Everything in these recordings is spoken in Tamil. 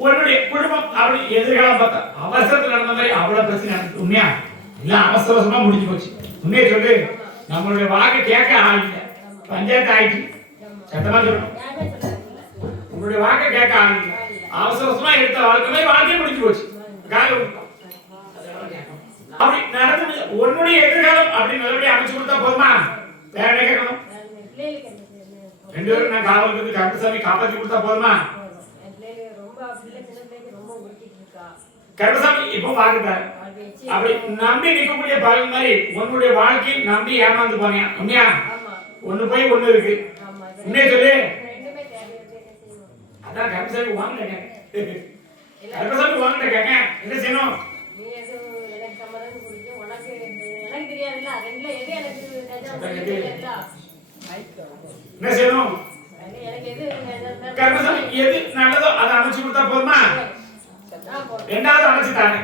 உன்னுடைய குடும்பம் அப்படி எதிர்காலம் பார்த்தா அவசரத்துல நடந்த மாதிரி அவ்வளவு பிரச்சனை நடக்குது. உண்மையா இல்ல அவசர அவசரமா முடிஞ்சு போச்சு. உண்மையை சொல்லு, நம்மளுடைய வாக்கு கேட்க ஆள் இல்லை, பஞ்சாயத்து ஆயிடுச்சு. சத்தமா சொல்லணும், உங்களுடைய வாக்க கேட்க ஆள் இல்லை, அவசர அவசரமா எடுத்த வாழ்க்கை வாழ்க்கையே முடிஞ்சு போச்சு. அப்படி நடந்து உன்னுடைய எதிர்காலம் அப்படி நல்லபடியா அமைச்சு கொடுத்தா போதுமா? வேற என்ன கேட்கணும்? ரெண்டு பேரும் நான் காவலுக்கு கருப்பசாமி காப்பாத்தி கொடுத்தா போதுமா? கருப்பசாமி இப்போ வாக்குறாரு. அப்படி நம்பி நிற்கக்கூடிய பலன் மாதிரி உன்னுடைய வாழ்க்கை நம்பி ஏமாந்து போனியா? உண்மையா ஒண்ணு போய் ஒண்ணு இருக்கு. உண்மையை சொல்லு. அதான் கருப்பசாமி வாங்கிட்டேங்க, கருப்பசாமி வாங்கிட்டேங்க. என்ன செய்யணும்? என்ன செய்யணும்? கர்மசாமி எது நல்லதோ அதை அமைச்சு கொடுத்தா போதுமா? ரெண்டாவது அமைச்சுட்டாங்க.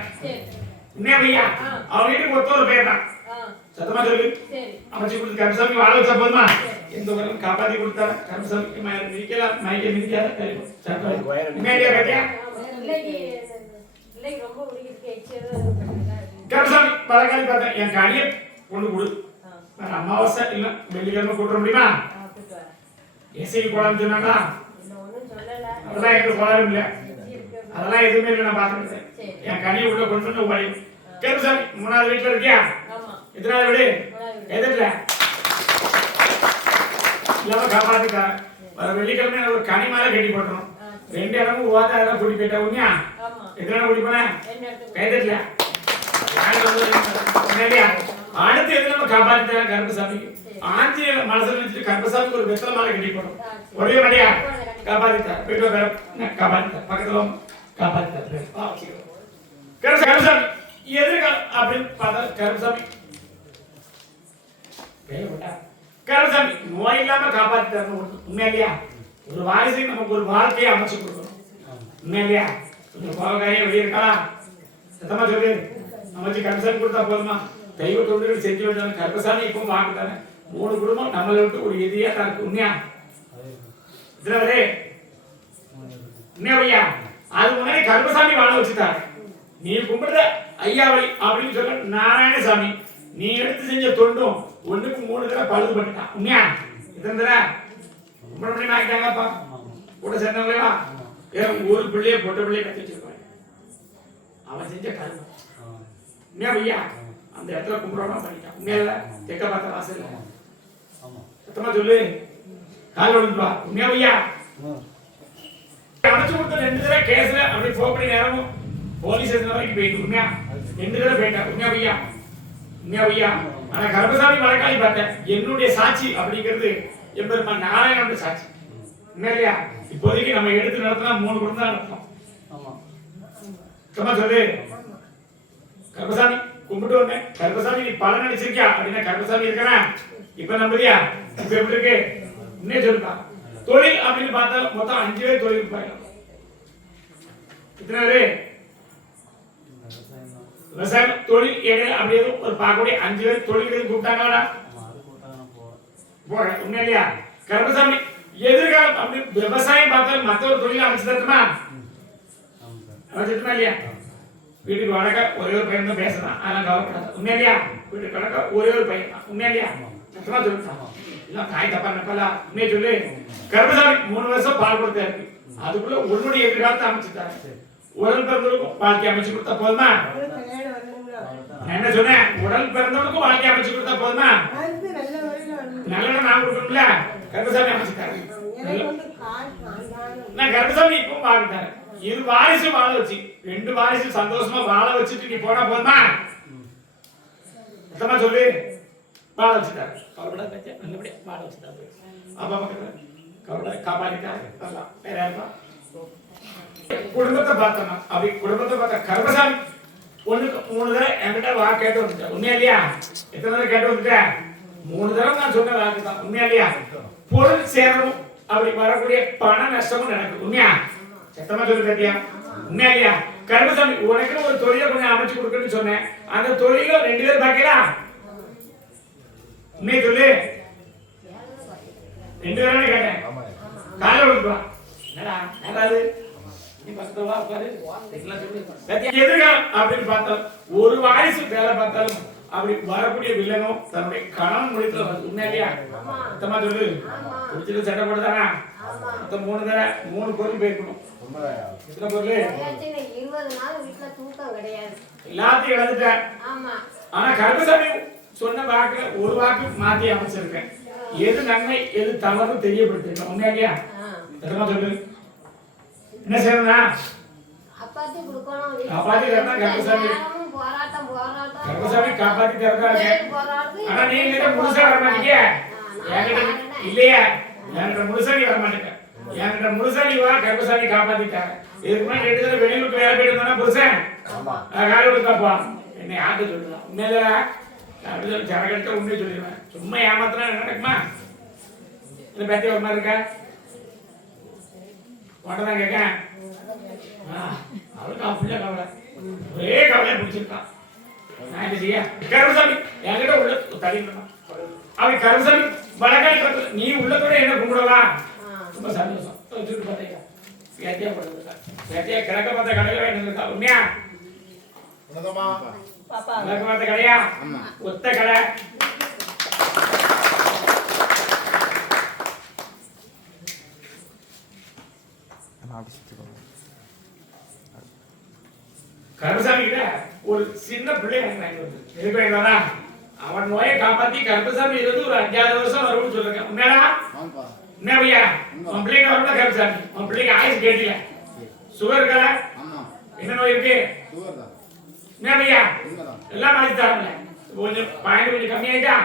என்ன பையா அவன் வீட்டுக்கு ஒத்த ஒரு பேர் தான். சத்தமா சொல்லு. அமைச்சு கொடுத்து கர்மசாமி வாழ வச்சா போதுமா? எந்த ஒரு காப்பாத்தி கொடுத்தா கர்மசாமிக்கு மிதிக்கலாம், மயக்க மிதிக்காத கர்மசாமி பழக்காரி பார்த்தேன். என் கனியை கொண்டு கொடு. அமாவாசை இல்ல வெள்ளிக்கிழமை கூட்ட முடியுமா? இசைக்கு போலான்னு சொன்னாங்களா? அதெல்லாம் எங்களுக்கு போலாரும் இல்ல, அதெல்லாம் எதுவுமே இல்லை. நான் பாத்துக்கிட்டேன். என் கனியை உள்ள கொண்டு வந்து ஓடி. கருப்பசாமி மூணாவது வீட்டுல இருக்கியா? எத்தனாவது வீடு? எதிர்ல இல்லாம காப்பாத்துக்கார வர வெள்ளிக்கிழமை ஒரு கனி மேல கட்டி போட்டுரும். ரெண்டு இடமும் ஓத அதெல்லாம் கூட்டி போயிட்டா. உண்மையா எத்தனை கூட்டி போன? கைதட்டல. அடுத்து எது நம்ம காப்பாத்திட்டாங்க கருப்பசாமிக்கு. ஆஞ்சநேய மனசுல வச்சுட்டு கருப்பசாமிக்கு ஒரு வெத்தலை மாலை கட்டி போடும். ஒரே மடியா காப்பாத்திட்டார். வீட்டுல பேர காப்பாத்திட்டார், பக்கத்துல காப்பாத்திட்டார். கருப்பசாமி எதிர்காலம் அப்படின்னு பார்த்தா கருப்பசாமி கருப்பசாமி நோய் இல்லாம காப்பாத்திட்டாரு. உண்மையா இல்லையா? ஒரு வாரிசை நமக்கு ஒரு வாழ்க்கையை அமைச்சு கொடுக்கணும். உண்மையா இல்லையா? கொஞ்சம் கோவக்காரியா வெளியே இருக்கலாம். சத்தமா சொல்லு. அமைச்சு கருப்பசாமி கொடுத்தா போதுமா? தெய்வ தொண்டுகள் செஞ்சு வச்சாங்க. கருப்பசாமி இப்பவும் வாங்கிட்டாங்க. 3 குடும்பம் நம்மளை விட்டு ஒரு எதிரியா தான் இருக்கு. உண்மையா உண்மையா? அது முன்னாடி கருப்பசாமி வாழ வச்சுட்டாங்க. நீ கும்பிடுற ஐயாவளி அப்படின்னு சொல்ல நாராயணசாமி நீ எடுத்து செஞ்ச தொண்டும் 1க்கு 3 தடவை பழுது பண்ணிட்டான். உண்மையா? இத்தனை தடவை கும்பிட பண்ணி ஆக்கிட்டாங்கப்பா. கூட சேர்ந்தவங்களா ஒரு பிள்ளைய பொட்ட பிள்ளைய கட்டி வச்சிருப்பாங்க. அவன் செஞ்ச கருமம். உண்மையா பையா? அந்த இடத்துல கும்பிடணும் பண்ணிட்டான். உண்மையில தெக்க பார்த்த வாசல் சத்தமா சொல்லு. கால் விழுந்துவா. உண்மையா பையா? அமைச்சு கொடுத்த 2 தடவை கேஸ்ல அப்படி போப்படி நேரமும் போலீஸ் ஸ்டேஷன் வரைக்கும் போயிட்டு. உண்மையா 2 தடவை போயிட்டா. உண்மையா பையா? உண்மையா பையா? ஆனா கருப்பசாமி வழக்காளி பார்த்தேன். என்னுடைய சாட்சி அப்படிங்கிறது எம்பெருமான் நாராயணோட சாட்சி. உண்மையா இல்லையா? இப்போதைக்கு நம்ம எடுத்து நடத்தினா 3 குடும்பம் தான் நடத்தணும். சத்தமா சொல்லு. கருப்பசாமி கும்பிட்டு வந்தேன். கருப்பசாமி நீ பலன் நினைச்சிருக்கியா அப்படின்னா கருப்பசாமி இருக்கிறேன். இப்ப நம்புறியா? இப்ப எப்படி இருக்கு? இன்னே சொல்லுப்பா. தொழில் அப்படின்னு பார்த்தா மொத்தம் 5 பேர் தொழில் இருப்பாங்க. எத்தனை பேரு? விவசாயம் தொழில் ஏழை அப்படி எதுவும் ஒரு பார்க்கக்கூடிய 5 பேர் தொழில் கூப்பிட்டாங்களா? போற. உண்மை இல்லையா? கருப்பசாமி எதிர்காலம் அப்படி விவசாயம் பார்த்தா மற்ற ஒரு தொழில் அமைச்சு தட்டுமா? அமைச்சிட்டுமா இல்லையா? வீட்டுக்கு வடக்க ஒரே ஒரு பையன் தான் பேசுறான். அதெல்லாம் கவலைப்படாது. உண்மையா இல்லையா? வீட்டுக்கு வடக்க ஒரே ஒரு பையன் தான். உண்மையா இல்லையா? சத்தமா சொல்லிட்டான். இல்ல தாய் தப்பா நப்பல. உண்மையை சொல்லு. கருப்பசாமி 3 வருஷம் பால் கொடுத்தா இருக்கு. அதுக்குள்ள உன்னுடைய எதிர்காலத்தை அமைச்சுட்டாரு. உடல் பிறந்தவருக்கும் வாழ்க்கை அமைச்சு கொடுத்தா போதுமா? என்ன சொன்னேன்? உடல் பிறந்தவருக்கும் வாழ்க்கை அமைச்சு கொடுத்தா போதுமா? நல்ல நான் கொடுக்கணும்ல. கருப்பசாமி அமைச்சுட்டாரு. நான் கருப்பசாமி இப்போ வாழ்ந்தாரு. இது வாரிசு வாழ வச்சு 2 வாரிசு சந்தோஷமா வாழ வச்சுட்டு நீ போனா போதுமா? சத்தமா சொல்லு. வாழ வச்சுட்டாரு. கவலைப்படாத பச்சை நல்லபடியா வாழ வச்சுட்டாரு. அப்பா பக்கத்துல கவலை காப்பாத்திட்டாரு. அதெல்லாம் வேற யாருப்பா? குடும்பத்தை பார்த்தோம். அப்படி குடும்பத்தை பார்த்தா கருப்பசாமி 1க்கு 3 தடவை என்கிட்ட வா கேட்டு வந்துட்டேன். உண்மையா இல்லையா? எத்தனை தடவை கேட்டு வந்துட்டேன்? 3 தடவை நான் சொன்ன வாக்கு தான். உண்மையா இல்லையா? பொருள் சேரமும் அப்படி வரக்கூடிய பண நஷ்டமும் நடக்குது. உண்மையா? சத்தமா சொல்லு பத்தியா? உண்மையா இல்லையா? கருப்பசாமி உனக்கு ஒரு தொழிலை கொஞ்சம் அமைச்சு கொடுக்கணும்னு சொன்னேன். அந்த தொழில 2 பேர் பாக்கலாம். உண்மையை சொல்லு. 2 பேரும் கேட்டேன். காலை விழுப்பா. என்னடா ஏதாவது எதிர்காலம் அப்படின்னு பார்த்தா ஒரு வாரிசு வேலை பார்த்தாலும் அப்படி வரக்கூடிய வில்லனும் தன்னுடைய கணவன் முடித்துல உண்மையிலையா மொத்தமா சொல்லு குடிச்சிட்டு சட்டை போட்டுதானா மொத்தம் 3 தடவை 3 பொருள் போயிருக்கணும். எத்தனை பொருள்? 20 நாள் வீட்டுல தூக்கம் கிடையாது. எல்லாத்தையும் இழந்துட்டேன். ஆனா கருப்பசாமி சொன்ன வாக்கு ஒரு வாக்கு மாத்தி அமைச்சிருக்கேன். எது நன்மை எது தவறு தெரியப்படுத்திருக்கேன். உண்மையிலையா எத்தனை சொல்லு என்ன செய்யணும்னா அப்பாத்தி கொடுக்கணும். காப்பாத்தி தரணும். கருப்பசாமி கருப்பசாமி காப்பாத்தி தரதான். ஆனா நீங்க முழுசா வர மாட்டீங்க இல்லையா? என்கிட்ட முழுசா நீ வர மாட்டேங்க. என்கிட்ட முழுசா நீ வா. கருப்பசாமி காப்பாத்திட்டாங்க. இதுக்கு முன்னாடி 2 தடவை வெளியூருக்கு வேலை போயிட்டு இருந்தா புருஷன் காலை கொடுத்தாப்பா என்னை யார்கிட்ட சொல்லுவான். உண்மையில சரக்கடிச்சா உண்மையை சொல்லிடுவேன். சும்மா ஏமாத்தினா நடக்குமா? இந்த பேத்தி ஒரு மாதிரி இருக்கா உடனே கேட்க அவளுக்கு அப்படியே கவலை ஒரே கவலையை பிடிச்சிருக்கான். நான் என்ன செய்ய? கருப்பசாமி என்கிட்ட உள்ள தள்ளிடணும். அவன் கருப்பசாமி வழக்காளி நீ உள்ளத்தோட என்ன கும்பிடலாம். ரொம்ப சந்தோஷம். வச்சுட்டு பார்த்தீங்க வேட்டியா போட்டு வேட்டியா கிழக்க பார்த்த கடையில் வாங்கிட்டு இருக்கா. உண்மையா கிழக்க பார்த்த கடையா ஒத்த கடை. கருப்பசாமி கிட்ட ஒரு சின்ன பிள்ளை வாங்கிட்டு அவன் நோயை காப்பாத்தி கருப்பசாமி இருந்து ஒரு 5-6 வருஷம் வரும்னு சொல்றேன். உண்மையா என்ன பையா? உன் பிள்ளைங்க வரல கருப்பசாமி. உன் பிள்ளைங்க ஆயுஸ் கேட்டீங்க. சுகர் இருக்கல? என்ன நோய் இருக்கு? என்ன பையா? எல்லாம் மாதிரி தரல. கொஞ்சம் பாயிண்ட் கொஞ்சம் கம்மியாயிட்டா?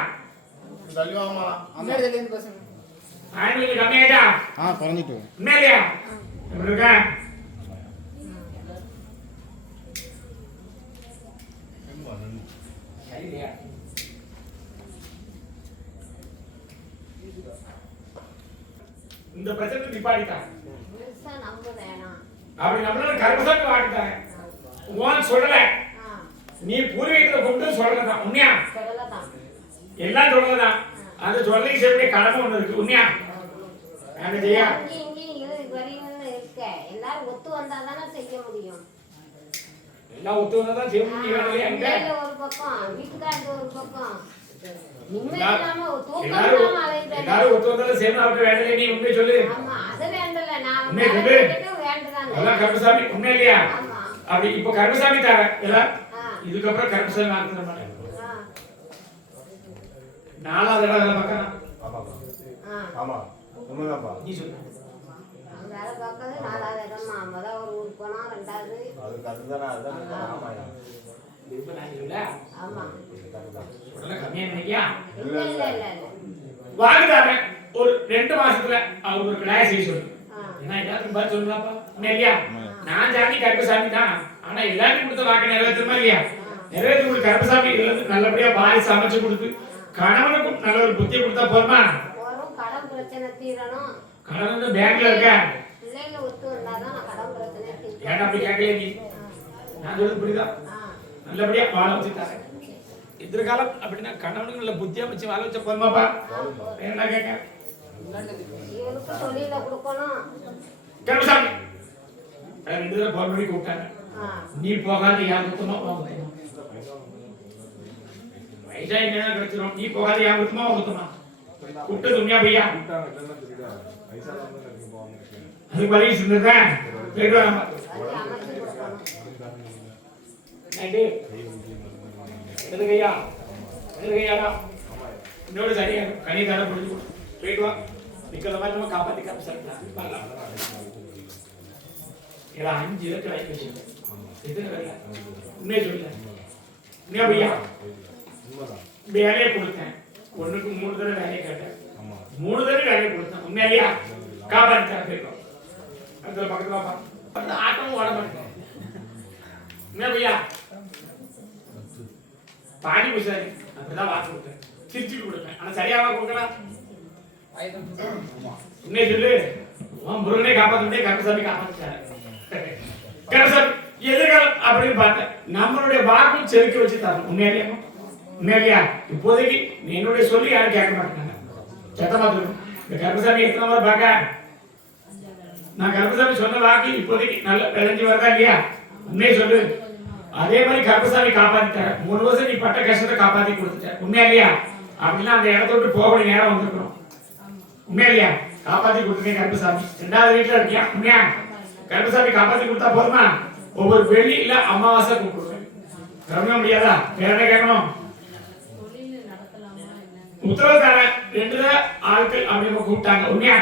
பாயிண்ட் கொஞ்சம் கம்மியாயிட்டா? குறைஞ்சிட்டு என்ன இல்லையா? எப்படி இருக்க? இந்த பிரச்சனை நிப்பாட்டிட்டாங்க. அப்படி நம்மளால கருப்பசாமி வாட்டிட்டாங்க. உன் சொல்லல நீ பூர்வீகத்துல கொண்டு சொல்லலாம். உண்மையா எல்லாம் சொல்லலாம். அந்த சொல்லை செய்ய கடமை ஒண்ணு இருக்கு. உண்மையா என்ன செய்ய? எல்லாரும் ஒத்து வந்தாதானே செய்ய முடியும். எல்லாம் ஒத்து வந்தாதான் செய்ய முடியும். ஒரு பக்கம் வீட்டுக்காரங்க ஒரு பக்கம் எல்லாரும் ஒத்து வந்தாலும் செய்யணும். அவருக்கு வேண்டல. நீ உண்மையை சொல்லு. உண்மையை சொல்லு. அதான் கருப்பசாமி உண்மை இல்லையா? அப்படி இப்ப கருப்பசாமி தர எல்லாம் இதுக்கப்புறம் கருப்பசாமி ஆக்குற மாட்டேன். 4வது இடம் பார்க்கலாம். நீ சொல்லு. வேலை பார்க்கறது 4வது இடமா? முதல் ஒரு ஊருக்கு போனா 2வது ஒரு 2 மாசத்துல அவர் ஒரு கிளாஸ் செய்ய சொல்லு. எல்லாத்துக்கும் பார்த்து சொல்லலாப்பா. இல்லையா? நான் ஜாதி கருப்பசாமி தான். ஆனா எல்லாருக்கும் கொடுத்த வாக்கு நிறைவேற்றுமா இல்லையா? நிறைவேற்றி கொடுத்து கருப்பசாமி நல்லபடியா வாரி சமைச்சு கொடுத்து கணவனுக்கும் நல்ல ஒரு புத்தியை கொடுத்தா போதுமா? கடன் பிரச்சனை தீரணும். கடன் பேங்க்ல இருக்க பிள்ளைங்க ஒத்து வந்தாதான் கடன் பிரச்சனை தீரும். ஏன் அப்படி கேட்கல நீ? நான் சொல்றது புரியுதா? நல்லபடியா வாழ வச்சுட்டாங்க. எதிர்காலம் அப்படின்னா கணவனுக்கு நல்ல புத்தியா வச்சு வாழ வச்ச போதுமாப்பா? என்ன கேட்க? இவனுக்கு தொழில கொடுக்கணும். கருப்பசாமி 2 தடவை போன் பண்ணி கூப்பிட்டாங்க. நீ போகாத யார் குத்தமா போகுது வயசா என்ன கிடைச்சிரும். நீ போகாத யார் குத்தமா குத்தமா கூப்பிட்டு துணியா பையா அது வரையும் சின்னதான் போயிட்டு வராம எதுகையா எதுகையாடா இன்னோட சரியா கனிதான புரிஞ்சு போயிட்டு வா. நிக்கிற மாதிரி நம்ம காப்பாத்தி காப்பாற்றலாம். 5 இடத்துல வாங்கி வச்சிருக்கேன். எதுக்கு வரல? உண்மையை சொல்ல. உண்மையா பையா? வேலையை கொடுத்தேன். 1க்கு 3 தடவை வேலையை கேட்டேன். 3 தடவை வேலையை கொடுத்தேன். உண்மையிலையா? காப்பாற்றி போயிடும். அந்த பக்கத்துல வாப்பா. அந்த ஆட்டமும் ஓட மாட்டேன். உண்மையா பையா? பாடி பூசாரி அப்படிதான் வாக்கு கொடுத்தேன். சிரிச்சுட்டு கொடுப்பேன். ஆனா சரியாவா கொடுக்கலாம்? உண்மையை சொல்லு. முருகனை காப்பாற்ற கருப்பசாமி காப்பாற்றாரு. கருப்பசாமி எதிர்காலம் அப்படின்னு பார்த்தேன். நம்மளுடைய வாக்கும் செலுத்தி வச்சு தரணும். உண்மையிலேயே உண்மையிலையா? இப்போதைக்கு என்னுடைய சொல்லி யாரும் கேட்க மாட்டாங்க. சத்தமா சொல்லணும். இந்த கருப்பசாமி எத்தனை முறை பார்க்க நான் கருப்பசாமி சொன்ன வாக்கு இப்போதைக்கு நல்ல விளைஞ்சு வரதா இல்லையா? உண்மையை சொல்லு. அதே மாதிரி கருப்பசாமி காப்பாத்திட்டாரு. 3 வருஷம் நீ பட்ட கஷ்டத்தை காப்பாத்தி கொடுத்துட்ட. உண்மையா இல்லையா? அப்படின்னா அந்த இடத்த விட்டு போக வேண்டிய நேரம் வந்திருக்கணும். உண்மையா இல்லையா? காப்பாத்தி கொடுத்துருக்கேன் கருப்பசாமி. 2வது வீட்டுல இருக்கியா? உண்மையா? கருப்பசாமி காப்பாத்தி கொடுத்தா போதுமா? ஒவ்வொரு வெள்ளி இல்ல அமாவாசை கூப்பிடுவேன். கவனிக்க முடியாதா? வேற என்ன கேட்கணும்? உத்தரவுக்கார 2 ஆட்கள் அப்படின்னு கூப்பிட்டாங்க. உண்மையா?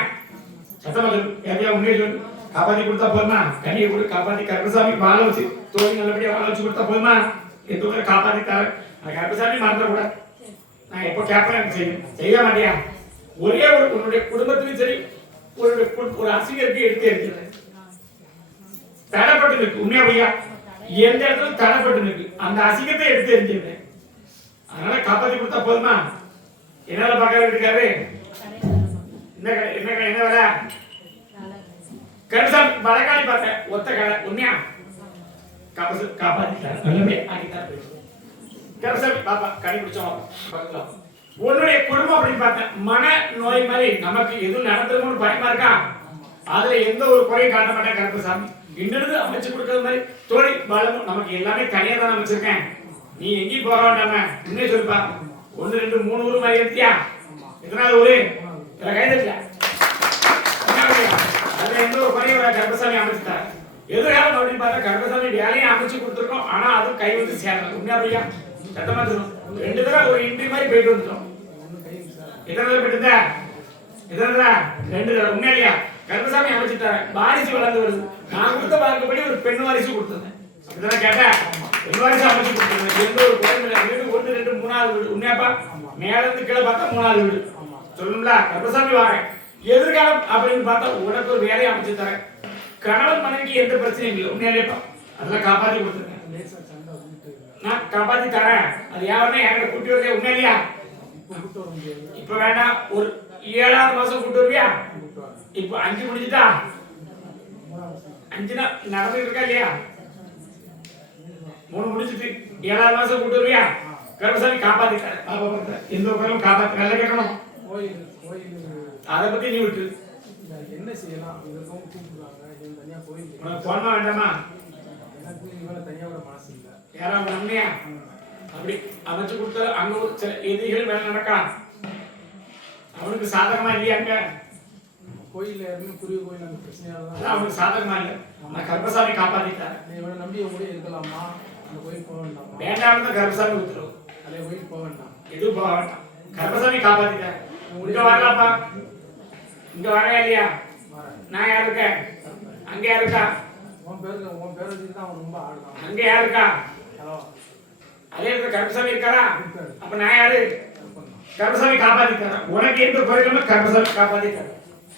சத்தமாக யாரையா உண்மையை சொல்லு. காப்பாத்தி கொடுத்தா போதுமா? கனியை கூட காப்பாத்தி கருப்பசாமி வாழ வச்சு தோழி நல்லபடியா வாழ வச்சு கொடுத்தா போதுமா? எந்த ஊரை காப்பாத்தி தர கருப்பசாமி மறந்துடக்கூடாது. நான் எப்போ கேட்பேன் எனக்கு செய்ய மாட்டியா? ஒரே ஒரு உன்னுடைய குடும்பத்திலும் சரி ஒரு அசிங்கருக்கு எடுத்து எடுத்துறேன். தடைப்பட்டு இருக்கு. உண்மையா பையா? எந்த இடத்துல தடைப்பட்டு இருக்கு அந்த அசிங்கத்தை எடுத்து எரிஞ்சிருக்கேன். அதனால காப்பாத்தி கொடுத்தா போதுமா? என்னால பார்க்க இருக்காரு என்ன வேலை? கருசாமி வடக்காளி பார்த்தேன் ஒத்த கடை. உண்மையா? காப்பாத்திட்டாரு. கருசாமி பாப்பா கண்டுபிடிச்சோம். உன்னுடைய குடும்பம் அப்படின்னு பார்த்தேன் மன நோய் மாதிரி நமக்கு எதுவும் நடந்துருமோன்னு பயமா இருக்கா? அதுல எந்த ஒரு குறையும் காட்ட மாட்டேன் கருப்பசாமி. இன்னொரு அமைச்சு கொடுக்கறது மாதிரி தோழி பலமும் நமக்கு எல்லாமே தனியா தான் அமைச்சிருக்கேன். நீ எங்கேயும் போக வேண்டாம உண்மையை சொல்லுப்பா. 1 2 3 ஊர் மாதிரி இருக்கியா? எத்தனாவது ஊரு? கைதட்டல. அதுல எந்த ஒரு குறையும் கருப்பசாமி அமைச்சுட்டாரு. எதிர்காலம் அப்படின்னு பார்த்தா கருப்பசாமி வேலையும் அமைச்சு கொடுத்துருக்கோம். ஆனா அது கை வந்து சேரல. உண்மையா பையா? சட்டமா சொல்லணும். 2 தடவை ஒரு இன்ட்ரி மாதிரி போயிட்டு வந்துட்டோம். எத்தனை தடவை போயிட்டு 2 தடவை. உண்மையா இல்லையா? கருப்பசாமி அமைச்சுட்டாரு. வாரிசு வளர்ந்து வருது. நான் கொடுத்த வாக்குப்படி ஒரு பெண் வாரிசு கொடுத்துருந்தேன். அப்படிதான் கேட்டேன். பெண் வாரிசு அமைச்சு கொடுத்துருந்தேன். எந்த ஒரு குறையும் இல்லை. வீடு 1 2 3வது வீடு. உண்மையாப்பா? மேல இருந்து கீழே பார்த்தா 3வது வீடு. சொல்லுங்களா? கருப்பசாமி வாரேன். எதிர்காலம் அப்படின்னு பார்த்தா உனக்கு ஒரு வேலையை அமைச்சு தரேன். கணவன் மனைவிக்கு எந்த பிரச்சனையும் இல்லை. உண்மையிலேப்பா அதெல்லாம் காப்பாத்தி கொடுத்துருக்கேன். நான் காப்பாத்தி தரேன். அது யாருன்னா என்கிட்ட கூட்டி வரதே. உண்மை இல்லையா? இப்ப வேண்டாம். ஒரு 7வது மாசம் கூட்டு வருவியா? இப்ப 5 முடிஞ்சுட்டா? 5 நடந்துட்டு இருக்கா இல்லையா? 3 முடிச்சுட்டு 7வது மாசம் கூட்டு வருவியா? கருப்பசாமி காப்பாத்திட்டாரு. எந்த குறையும் காப்பாத்தி நல்லா கேட்கணும். அதை பத்தி நீ விட்டு என்ன செய்யலாம்? இதற்கும் கூப்பிடுறாங்க. இவன் தனியா கோயில் உனக்கு போனா வேண்டாமா? எனக்கு இவனை தனியா விட மனசு இல்லை. யாராவது நன்மையா அப்படி அமைச்சு கொடுத்தா அங்க ஒரு சில எதிரிகள் வேலை நடக்கா? அவனுக்கு சாதகமா இல்லையா? அங்க கோயில்ல யாருமே குருவி கோயில் அந்த பிரச்சனையால தான் அவனுக்கு சாதகமா இல்லை. நான் கருப்பசாமி காப்பாத்திட்டாரு. நீ இவனை நம்பி உங்க கூட இருக்கலாமா? அந்த கோயில் போக வேண்டாமா? வேண்டாம் தான் கருப்பசாமி உத்தரவு. அதே கோயில் போக வேண்டாம். எதுவும் போக வேண்டாம். கருப்பசாமி காப்பாத்திட்டாரு. இங்க வரலாப்பா. இங்க வரவே இல்லையா? நான் யார் இருக்கேன்? அங்க யார் இருக்கா? உன் பேர் வச்சுட்டு தான் அவன் ரொம்ப ஆடுறான். அங்க யார் இருக்கா? ஹலோ அதே இடத்துல கருப்பசாமி இருக்காரா? அப்ப நான் யாரு? கருப்பசாமி காப்பாத்திட்டாரு. உனக்கு எந்த குறையிலுமே கருப்பசாமி காப்பாத்திட்டாரு.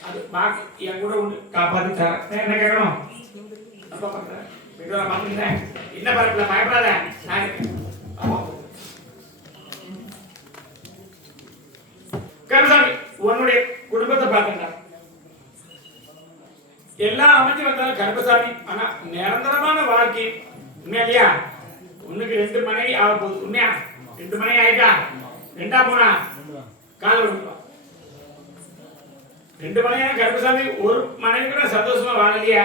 அது பாக்கி என் கூட உண்டு காப்பாத்திட்டாரு. என்ன கேட்கணும்? தப்பா பண்றேன். வீட்டுல பாத்துக்கிறேன். என்ன பரப்பில்ல பயப்படாத. நான் கருப்பசாமி உன்னுடைய குடும்பத்தை பார்த்துட்டா எல்லாம் அமைஞ்சு வந்தாலும் கருப்பசாமி. ஆனா நிரந்தரமான வாழ்க்கை. உண்மையா இல்லையா? உனக்கு 2 மனைவி ஆக போகுது. உண்மையா? 2 மனைவி ஆயிட்டா? 2ஆ போனா கால விடுப்பா. 2 மனைவியா கருப்பசாமி? ஒரு மனைவி கூட சந்தோஷமா வாழலையா?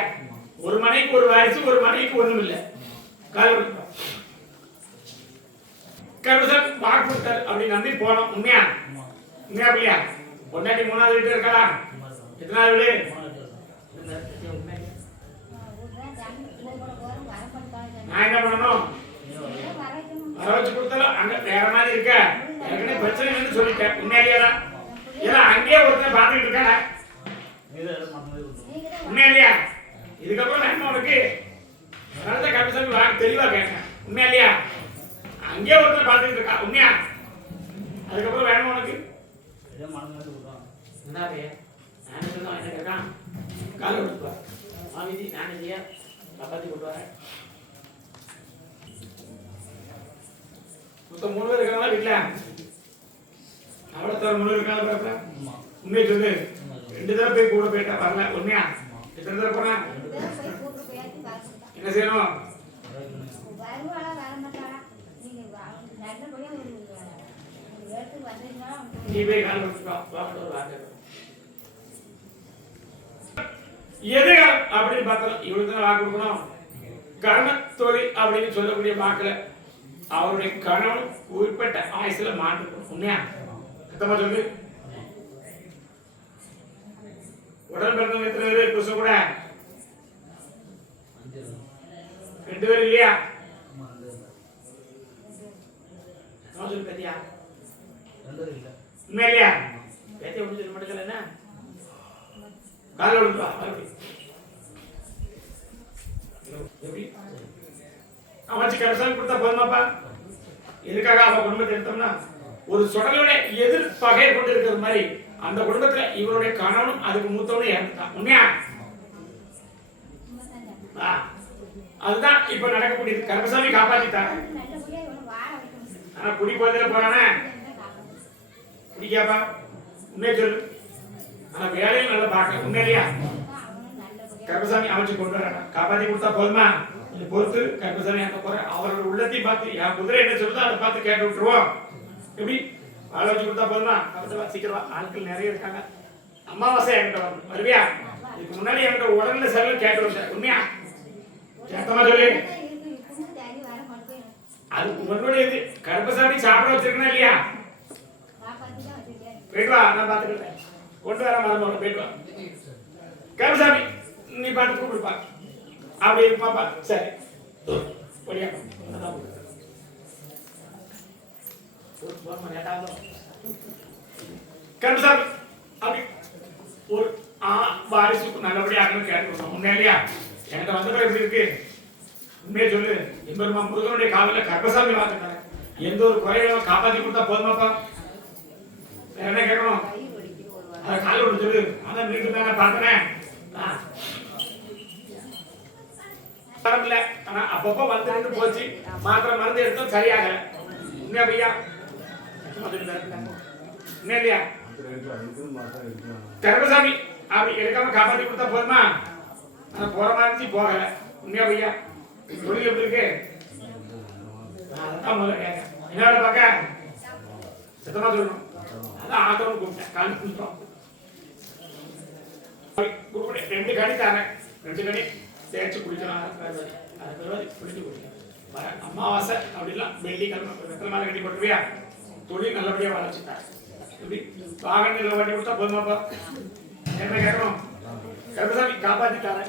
ஒரு மனைவிக்கு ஒரு வாரிசு, ஒரு மனைவிக்கு ஒண்ணும் இல்லை. கால விடுப்பா. கருப்பசாமி வாக்கு கொடுத்தாரு அப்படி நம்பி போனோம். உண்மையா? உண்மையா இல்லையா? பொண்டாட்டி 3வது வீட்டு இருக்கலாம். எத்தனாவது வீடு? நான் என்ன பண்ணணும்? வர வச்சு கொடுத்தாலும் அங்க வேற மாதிரி இருக்க எனக்கு பிரச்சனை சொல்லிட்டேன். உண்மையிலேயே ஏன்னா அங்கேயே ஒருத்தர் பார்த்துக்கிட்டு இருக்காங்க. உண்மையிலையா? இதுக்கப்புறம் வேணும் உனக்கு? அதனால கருப்பசாமி வாங்க தெளிவா கேட்டேன். உண்மையிலையா? அங்கேயே ஒருத்தர் பார்த்துக்கிட்டு இருக்கா. உண்மையா? அதுக்கப்புறம் வேணும் உனக்கு? கால விடுப்பா. மாமிதி நான் இல்லையா? காப்பாத்தி கொண்டு வரேன். மொத்தம் 3 பேர் இருக்காங்களா வீட்டுல? அவ்வளோ 3 இருக்காங்களா பாப்பா? உண்மையை சொல்லு. 2 தடவை போய் கூட போயிட்டா வரல. உண்மையா? எத்தனை தடவை போனா? என்ன செய்யணும்? நீ போய் கால் விட்டுப்பா. எதிர்காலம் அப்படின்னு பார்த்தோம் இவளுக்கு தான் வாக்கு கொடுக்கணும். கர்ம தொழில் அப்படின்னு சொல்லக்கூடிய வாக்குல அவருடைய கணவன் உட்பட்ட ஆயுசுல மாட்டு உண்மையா சத்தமா சொல்லு. உடல் பிறந்தவங்க எத்தனை பேர் புருஷன் கூட 2 பேர் இல்லையா? சொல்லு பேத்தியா உண்மையா இல்லையா? பேத்திய ஒண்ணு சொல்ல மாட்டேங்கல என்ன கால விடுவா எப்படி அமைச்சு கரசாமி கொடுத்தா போதுமாப்பா? எதுக்காக அவ குடும்பத்தை எடுத்தோம்னா ஒரு சுடலோட எதிர் பகையை கொண்டு இருக்கிற மாதிரி அந்த குடும்பத்துல இவருடைய கணவனும் அதுக்கு மூத்தவனும் இறந்துட்டான். உண்மையா? அதுதான் இப்ப நடக்கக்கூடியது. கருப்பசாமி காப்பாத்திட்டாங்க. ஆனா குடி போதில போறானே குடிக்காப்பா உண்மையை சொல்லு. ஆனா வேலையும் நல்லா பார்க்க உண்மையிலையா? கருப்பசாமி அமைச்சு கொண்டு வர காப்பாத்தி கொடுத்தா போதுமா? பொறுத்து கருப்பசாமி அங்க போற அவரோட உள்ளத்தையும் பார்த்து என் குதிரை என்ன சொல்லுதோ அதை பார்த்து கேட்டு விட்டுருவோம். எப்படி வாழ வச்சு கொடுத்தா போதுமா? சீக்கிரம் ஆட்கள் நிறைய இருக்காங்க. அமாவாசை என்கிட்ட வரணும் வருவியா? இதுக்கு முன்னாடி என்கிட்ட உடல்ல செலவு கேட்டு வந்தேன். உண்மையா? கேட்டமா சொல்லு. அது உன்னுடைய இது கருப்பசாமி சாப்பிட வச்சிருக்கா இல்லையா? போயிட்டு வா நான் பாத்துக்கிறேன். கொண்டு வர மரம் போயிட்டு வா. கருப்பசாமி நீ பார்த்து கூப்பிடுப்பா. அப்படி இருப்பாப்பா. சரி ஒடியா கருப்பசாமி அப்படி ஒரு வாரிசுக்கு நல்லபடியா கேட்டு உண்மையிலையா? என்கிட்ட வந்தப்ப எப்படி இருக்கு? உண்மையை சொல்லு. எம்பெருமா முருகனுடைய காவல கருப்பசாமி வாங்கிட்டாங்க. எந்த ஒரு குறையில காப்பாத்தி கொடுத்தா போதுமாப்பா? என்ன கேட்கணும்? அதை கால விட்டு சொல்லு. அதான் நீட்டு தானே பார்த்தனேன். பரவாயில்ல. ஆனா அப்பப்போ வந்து போச்சு. மாத்திரை மருந்து எடுத்தோம் சரியாகல. உண்மையா பையா? உண்மையா இல்லையா? கருப்பசாமி அப்படி எடுக்காம காப்பாத்தி கொடுத்தா போதுமா? ஆனா போற மாதிரி போகல. உண்மையா பையா? தொழில் எப்படி இருக்கு? அதான் முதல்ல கேட்க என்னோட பார்க்க சத்தமா சொல்லணும். அதான் ஆட்டோன்னு கூப்பிட்டேன். காலி குடிச்சோம் 2 கடி தானே 2 கடி தேய்ச்சி குடிக்கலாம். குடிச்சு குடிக்கலாம். அமாவாசை அப்படிலாம் வெள்ளிக்கிழமை வெத்தலை மேலே கட்டி போட்டுருவியா? தொழில் நல்லபடியா வளர்ச்சிட்டாங்க. எப்படி வாகனத்தில் வண்டி கொடுத்தா போதுமாப்பா? என்ன கேட்கணும்? கருப்பசாமி காப்பாத்திட்டாரு.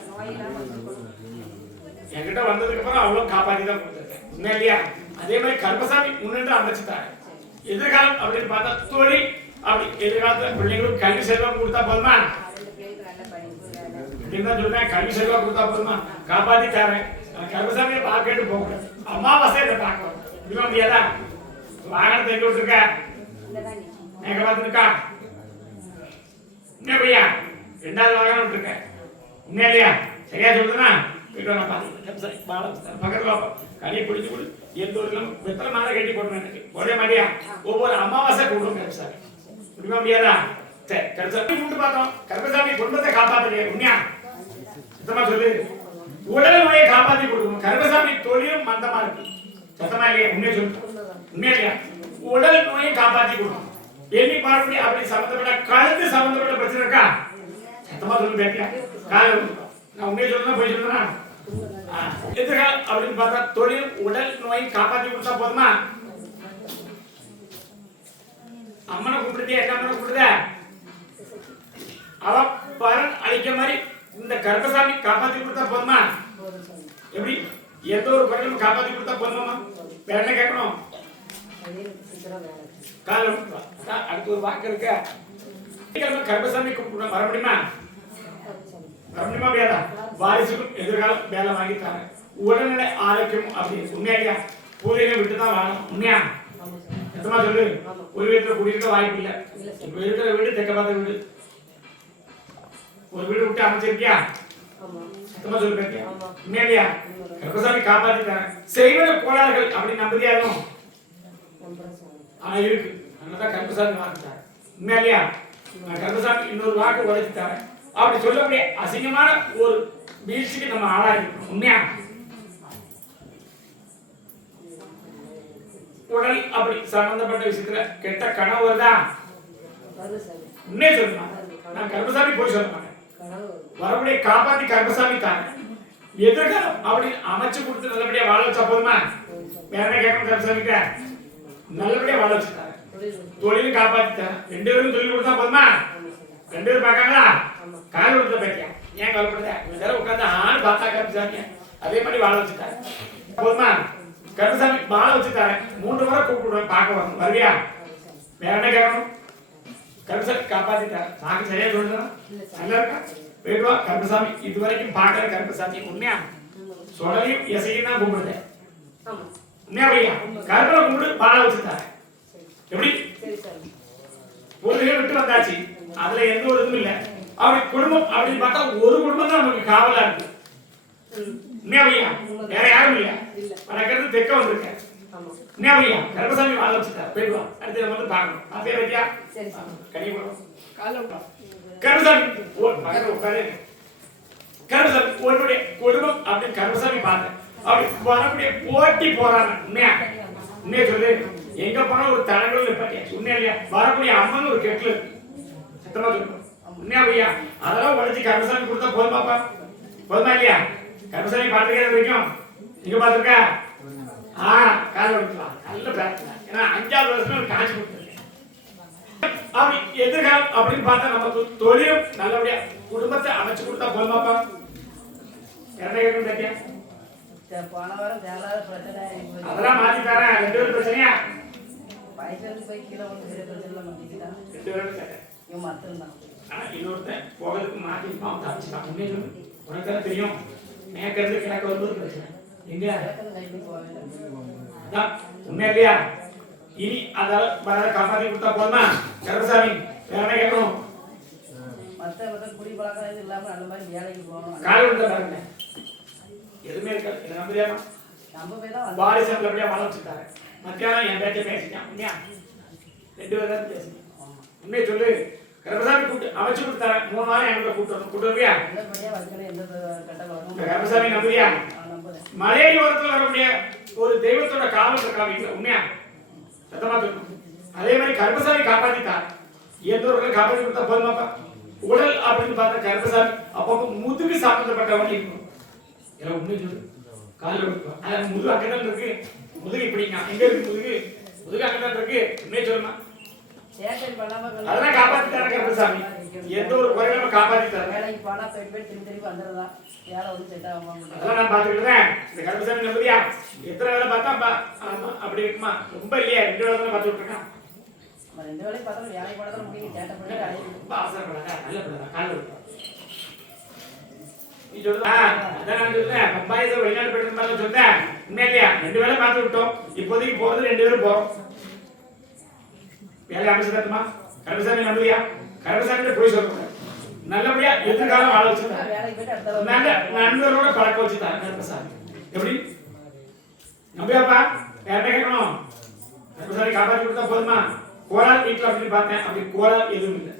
என்கிட்ட வந்ததுக்கு அப்புறம் அவ்வளவு காப்பாத்தி தான் கொடுத்துருக்கேன். உண்மையா இல்லையா? அதே மாதிரி கருப்பசாமி முன்னின்று அமைச்சுட்டாரு. எதிர்காலம் அப்படின்னு பார்த்தா தொழில் அப்படி எதிர்காலத்துல பிள்ளைங்களுக்கு கல்வி செல்வம் கொடுத்தா போதுமா? அப்படின்னு சொல்றேன். கல்வி செல்வம் கொடுத்தா போதுமா? காப்பாத்திட்டாரு. கருப்பசாமியை பார்க்கட்டு போகக்கூடாது. அமாவாசை இதை பார்க்கணும். முடியுமா முடியாதா? வாகனத்தை எங்க விட்டுருக்க? எங்க பார்த்துருக்கா? உண்மையா பையா? 2வது வாகனம் விட்டுருக்க. உண்மையா இல்லையா? சரியா சொல்லுதுன்னா பக்கத்துல கடையை பிடிச்சு கொடு. எந்த ஒரு வெத்தலை மாலை கட்டி போடணும். எனக்கு ஒரே மாதிரியா ஒவ்வொரு அமாவாசை கூப்பிடும் கருப்பசாமி. முடியுமா முடியாதா? சரி கருப்பசாமி கூப்பிட்டு பார்த்தோம். கருப்பசாமி குடும்பத்தை காப்பாத்துறீங்க. உண்மையா? சத்தமா சொல்லு. உடல் நோயை காப்பாத்தி கொடுக்கணும். கருப்பசாமி தொழிலும் மந்தமா இருக்கு. சத்தமா இல்லையா? உண்மையை சொல்லு. உண்மையா இல்லையா? உடல் நோயை காப்பாத்தி கொடுக்கணும். எண்ணி பார்க்கக்கூடிய அப்படி சம்பந்தப்பட்ட கழுத்து சம்பந்தப்பட்ட பிரச்சனை இருக்கா? சத்தமா சொல்லு பேட்டியா? கால நான் உண்மையை சொல்லணும் போய் சொல்லுறா? எதிர்காலம் அப்படின்னு பார்த்தா தொழில் உடல் நோயை காப்பாத்தி கொடுத்தா போதுமா? அம்மனை கூப்பிடுதியா? என்ன அம்மனை கூப்பிடுத? அவ பலன் அளிக்க மாதிரி இந்த கருப்பசாமி காப்பாத்தி கொடுத்தா போதுமா? எப்படி எந்த ஒரு குறையும் காப்பாத்தி கொடுத்தா போதுமா? வேற என்ன கேட்கணும்? காலம் அடுத்து ஒரு வாக்கு இருக்க. கருப்பசாமி கூப்பிட்டு வர முடியுமா? வர முடியுமா முடியாதா? வாரிசுக்கும் எதிர்காலம் வேலை வாங்கிட்டாங்க. உடல்நிலை ஆரோக்கியம் அப்படின்னு உண்மையா இல்லையா? பூஜையை விட்டுதான் வாங்கணும். உண்மையா? எத்தமா சொல்லு. ஒரு வீட்டுல குடியிருக்க வாய்ப்பு இல்லை. இப்ப இருக்கிற வீடு தெற்க பார்த்த வீடு. ஒரு வீடு விட்டு அமைச்சிருக்கியா? எத்தமா சொல்லு பேட்டியா? உண்மையா இல்லையா? கருப்பசாமி காப்பாத்திட்டாங்க. செய்வன கோளாறுகள் அப்படின்னு நம்புறியாலும் ஆனா இருக்கு. அதனாலதான் கருப்பசாமி வாங்கிட்டாங்க. உண்மையா இல்லையா? கருப்பசாமி இன்னொரு வாக்கு உழைச்சிட்டாங்க. அப்படி சொல்லக்கூடிய அசிங்கமான ஒரு வீழ்ச்சிக்கு நம்ம ஆளாயிருக்கோம். உண்மையா? உடல் அப்படி சம்பந்தப்பட்ட விஷயத்துல கெட்ட கனவு வருதா? உண்மையை சொல்லுமா? நான் கருப்பசாமி போய் சொல்ல மாட்டேன். வரக்கூடிய காப்பாத்தி கருப்பசாமி தாங்க எதிர்காலம் அப்படி அமைச்சு கொடுத்து நல்லபடியா வாழ வச்சா போதுமா? வேற என்ன கேட்கணும் கருப்பசாமிட்ட? நல்லபடியா வாழ வச்சுட்டாங்க, தொழிலும் காப்பாத்திட்டாங்க. 2 பேரும் தொழில் கொடுத்தா போதுமா? 2 பேரும் பார்க்காங்களா? கால் கொடுத்த பத்தியா ஏன் கவலைப்படுத? கொஞ்ச நேரம் உட்காந்து ஆண் பார்த்தா கருப்பசாமி அதே மாதிரி வாழ வச்சுட்டாங்க போதுமா? கருப்பசாமி வாழ வச்சுட்டாங்க. 3 முறை கூப்பிடுவேன் பார்க்க வரணும், வருவியா? வேற என்ன கேட்கணும்? கருப்பசாமி காப்பாத்திட்டாரு. சாமி சரியா சொல்றேன், நல்லா இருக்கா? போயிட்டு வா கருப்பசாமி. இதுவரைக்கும் பார்க்கற கருப்பசாமி உண்மையா சொலையும் இசையும் தான் கூப்பிடுது. உண்மையா பையா? கருப்பனை கும்பிடு வாழ வச்சுட்டாரு. எப்படி பொருள்கள் விட்டு வந்தாச்சு, அதுல எந்த ஒரு இதுவும் இல்லை. அப்படி குடும்பம் அப்படின்னு பார்த்தா ஒரு குடும்பம் தான் நமக்கு காவலா இருக்கு. உண்மையா பையா? வேற யாரும் இல்ல. வடக்கிறது தெற்க வந்திருக்கேன். உண்மையா பையா? கருப்பசாமி வாழ வச்சுட்டாரு. போயிட்டு வா, அடுத்து நம்ம வந்து பார்க்கணும். அப்படியே பத்தியா கனி கருப்பசாமி பக்கத்துல உட்காரு. கருப்பசாமி உன்னுடைய குடும்பம் அப்படின்னு கருப்பசாமி பார்த்தேன். அப்படி வரக்கூடிய போட்டி போறாங்க. உண்மையா உண்மையா சொல்லு. எங்க போனா ஒரு தடங்கள் நிப்பாட்டியாச்சு. உண்மையா இல்லையா? வரக்கூடிய அம்மன் ஒரு கெட்டுல இருக்கு. சத்தமா சொல்லு. உண்மையா பையா? அதெல்லாம் உடச்சி கருப்பசாமி கொடுத்தா போதுமாப்பா? போதுமா இல்லையா? கருப்பசாமி பார்த்துக்கிறது வரைக்கும் நீங்க பார்த்துருக்க கால கொடுக்கலாம். நல்ல பிரார்த்தனை. ஏன்னா 5வது வருஷம் காட்சி கொடுத்துருக்கேன். அப்படி எதிர்காலம் அப்படின்னு பார்த்தா நமக்கு தொழிலும் நல்லபடியா குடும்பத்தை அமைச்சு கொடுத்தா போதுமாப்பா? என்ன கேட்கணும் பத்தியா? அதெல்லாம் மாத்தி தரேன். 2 பேரும் பிரச்சனையா? 2 பேரும் இன்னொருத்தன் போகிறதுக்கு மாத்தி தப்பிச்சுட்டான். உண்மையை உனக்கு தெரியும். மேற்கிறது கிழக்கு வரும்போது பிரச்சனை எங்க உண்மையா இல்லையா? இனி அதால வர காப்பாத்தி கொடுத்தா போதுமா? கருப்பசாமி வேற என்ன கேட்கணும்? கால் விட்டு பாருங்க, எதுவுமே இருக்காது. என்ன நம்புறியாமா? வாரிசு நல்லபடியா வாழ வச்சுட்டாரு. மத்தியானம் என் பேச்ச பேசிட்டான். உண்மையா 2 பேரும் தான் பேசுங்க. உண்மையை சொல்லு. கருப்பசாமி கூட்டு அமைச்சு கொடுத்தாரு. 3 வாரம் என்கிட்ட கூட்டு வருவியா? கருப்பசாமி நம்புறியா? மலையை ஓரத்தில் வரக்கூடிய ஒரு தெய்வத்தோட காவல் இருக்கா வீட்டுல. உண்மையா சத்தமா சொல்லணும். அதே மாதிரி கருப்பசாமி காப்பாத்திட்டார். எந்தவர்களும் காப்பாற்றி கொடுத்தா போதுமாப்பா? உடல் அப்படின்னு பார்த்தா கருப்பசாமி அப்பப்போ முதுகு சாப்பிடப்பட்டவன் இருக்கணும். எல்லாம் உண்மை சொல்லு. காலில் கொடுப்போம். அதான் முதுகு அங்கதான் இருக்கு. முதுகு இப்படிங்க எங்க இருக்கு? முதுகு அங்கதான் இருக்கு. உண்மையை சொல்லுமா? அதெல்லாம் காப்பாத்திட்டாரு கருப்பசாமி. எந்த ஒரு குறையிலும் காப்பாத்திட்டாரு. அதெல்லாம் நான் பாத்துக்கிட்டேன். இந்த கருப்பசாமி நம்புறியா? எத்தனை வேலை பார்த்தா அப்படி இருக்குமா? ரொம்ப இல்லையா? 2 வேலை தான் பார்த்துட்டு இருக்கான். ரொம்ப அவசரப்படாத, நல்ல படாத. காலில் நீ சொல்லுதா? அதான் நான் சொல்றேன். பம்பாய் வெளிநாடு போயிட்டு மாதிரி சொல்றேன். உண்மையா இல்லையா? 2 வேலை பார்த்து விட்டோம். இப்போதைக்கு போறது 2 பேரும் போறோம். வேலை அமைச்சு தட்டுமா? கருப்பசாமி நம்புறியா? கருப்பசாமி போய் சொல்லுங்க. நல்லபடியா எதிர்காலம் வாழ வச்சுட்டாரு. நல்ல நண்பரோட பழக்க வச்சுட்டாரு கருப்பசாமி. எப்படி நம்பியாப்பா? வேற கேட்கணும். கருப்பசாமி காப்பாற்றி கொடுத்தா போதுமா? கோலால் வீட்டில் அப்படின்னு பார்த்தேன். அப்படி கோலால் எதுவும் இல்லை.